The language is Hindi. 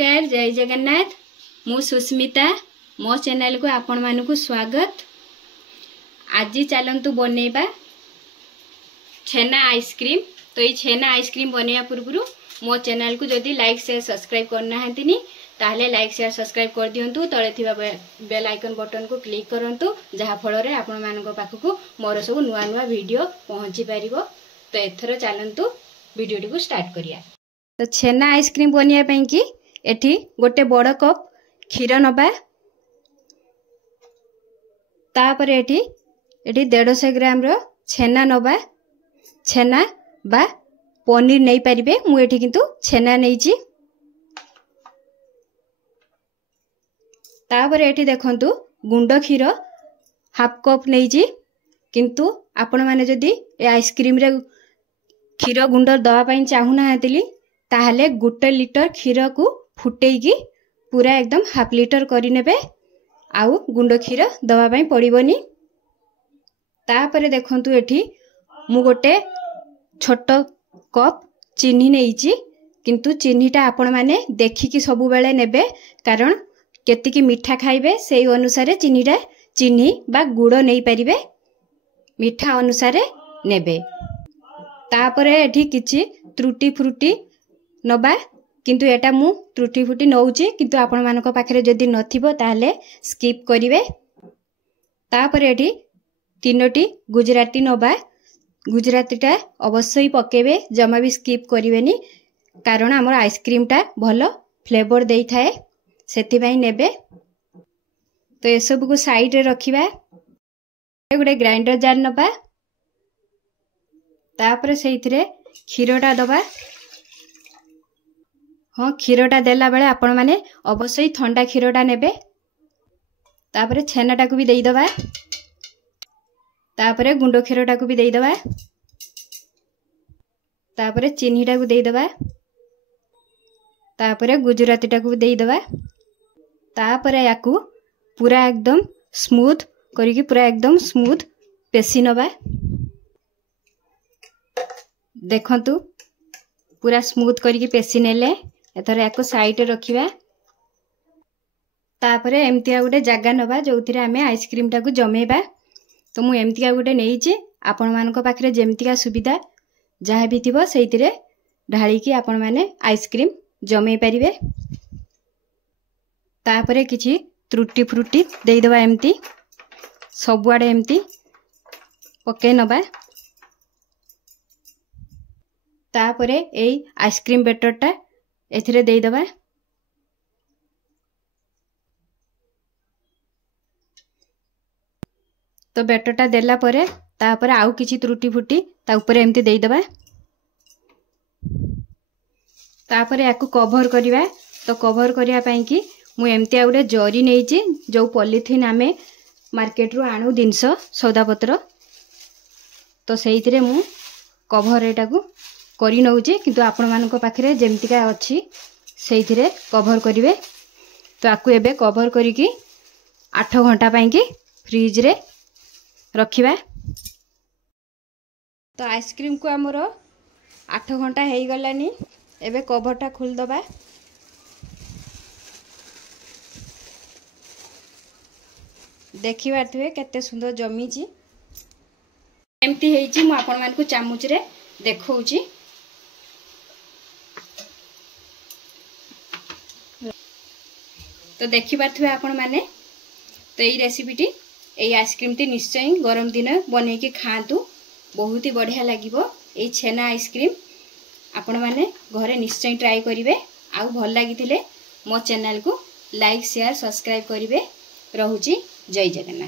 नमस्कार जय जगन्नाथ मु सुस्मिता मो चैनल को आपण मानकु स्वागत। आज चलतु बनैबा छेना आइसक्रीम। तो ये छेना आइसक्रीम बनैया पूर्व मो चैनल को जदि लाइक शेयर सब्सक्राइब करना ताहले लाइक शेयर सब्सक्राइब कर दियंतु। तळे थिबा बेल आइकन बटन को क्लिक करंतु जहा फल रे आपण मानक पाखकु मोर सब नुआ नुआ वीडियो पहुंची परिबो। तो एथरो चलतु वीडियो को स्टार्ट करिया। तो छेना आइसक्रीम बनैया पई कि एठी गोटे बड़ कप क्षीर नबा, तापर एठी 150 ग्राम रो छेना नबा। छेना बा पनीर नहीं पारिबे, मु एठी किंतु छेना नैची। तापर एठी देखंतु गुंड क्षीर हाफ कप नैची, किंतु आपण माने जदी ए आइसक्रीम रे क्षीर गुंड दवा पई चाहू ना हतिली ताहले 1 लिटर क्षीर को फुटेकी पूरा एकदम हाफ लिटर करि नेबे, आउ गुंड क्षीर दवा पई पड़िबोनी। तापरे देखंतु एठी मु गोटे छोट कप चीनी नैची, किंतु चीनीटा आपण माने देखिकी सबु बेले नेबे, कारण केतिकी मीठा खाइबे सेई अनुसारे चीनी बा गुड़ नहीं पारिबे, मीठा अनुसारे नेबे। तापरे एठी किछि त्रुटी फ्रुटी नबा, किंतु एटा मु त्रुटी फुटी नौची, किंतु आपण मानक पाखरे जदि नथिबो ताहले स्किप करिवे। तापरे एठी 3टी गुजराती नबा। गुजरातीटा अवश्य पकेबे, जमा भी स्किप करिवेनी, कारण हमर आइसक्रीम टा भलो फ्लेवर देई थाए सेति पई नेबे। तो ए सब को साइड रे रखिबा। गोटे ग्राइंडर जार नबा, तापर सेइथिरे क्षीरटा दबा। हाँ, क्षीरटा देला बेले आपण माने अवश्य ठंडा क्षीरटा नेबे। तापर छेनाटा को भी देई दबा, तापर गुंड क्षीरटा को भी देई दबा, तापर चीनीटा को देई दबा, तापर गुजरातीटा को भी देई दबा। तापर याकू पूरा एकदम स्मूथ करिकी पूरा एकदम स्मूथ पेसी नबा। देखंतु पूरा स्मूथ करिकी पेसी नेले। एथर याको साइड रखिबा। तापरे एमतिया गोटे जगह नबा जोथिरे आमे आइसक्रीम टाकू जमेबा। तो मु एमतिया गोटे नेइची, आपण मानक पाखरे जेमतिका सुविधा जहा भी थिबो सेइतिरे ढाळी की आपण माने आइसक्रीम जमे परिबे। तापरे किछि त्रुटी फ्रुटी देई दबा, एमती सबुआडे एमती पके नबा। तापरे एई आइसक्रीम बेटरटा एथिरे देई दबा। तो बेटरटा देला परे तापरे आउ किछि त्रुटी फुटी ता ऊपर एमती देई दबा। तापरे याकू कवर करिवा। तो कवर करिया पई कि मु एमती गोटे जरी नेइची, जो पॉलिथिन आमे मार्केट रु आणु जिनस सौदापत्र। तो सेइथिरे मु कवर एटा को करी नौची, किंतु आपण मानक पाखरे जेमतिका अछि सेइथिरे कवर करिवे। तो आकु एबे कवर करिकी 8 घंटा पई कि फ्रिज रे रखिबा। तो आइसक्रीम को हमर 8 घंटा हेई गलानी। एबे कवरटा खोल दबा। देखि पारथिबे केते सुंदर जमीची। एमती हेइची, मु आपण मानकु चामच रे देखौची। तो देखि पारथिबे आपण माने। तो ये रेसिपीटी ये आइसक्रीम टी निश्चय गरम दिन बनै के खातु, बहुत ही बढ़िया लागिबो। ये छेना आइसक्रीम आपण माने घरे निश्चय ट्राई करिवे। आउ भल लागिथिले मो चैनल को लाइक शेयर सब्सक्राइब करिवे। रहूची जय जगन्नाथ।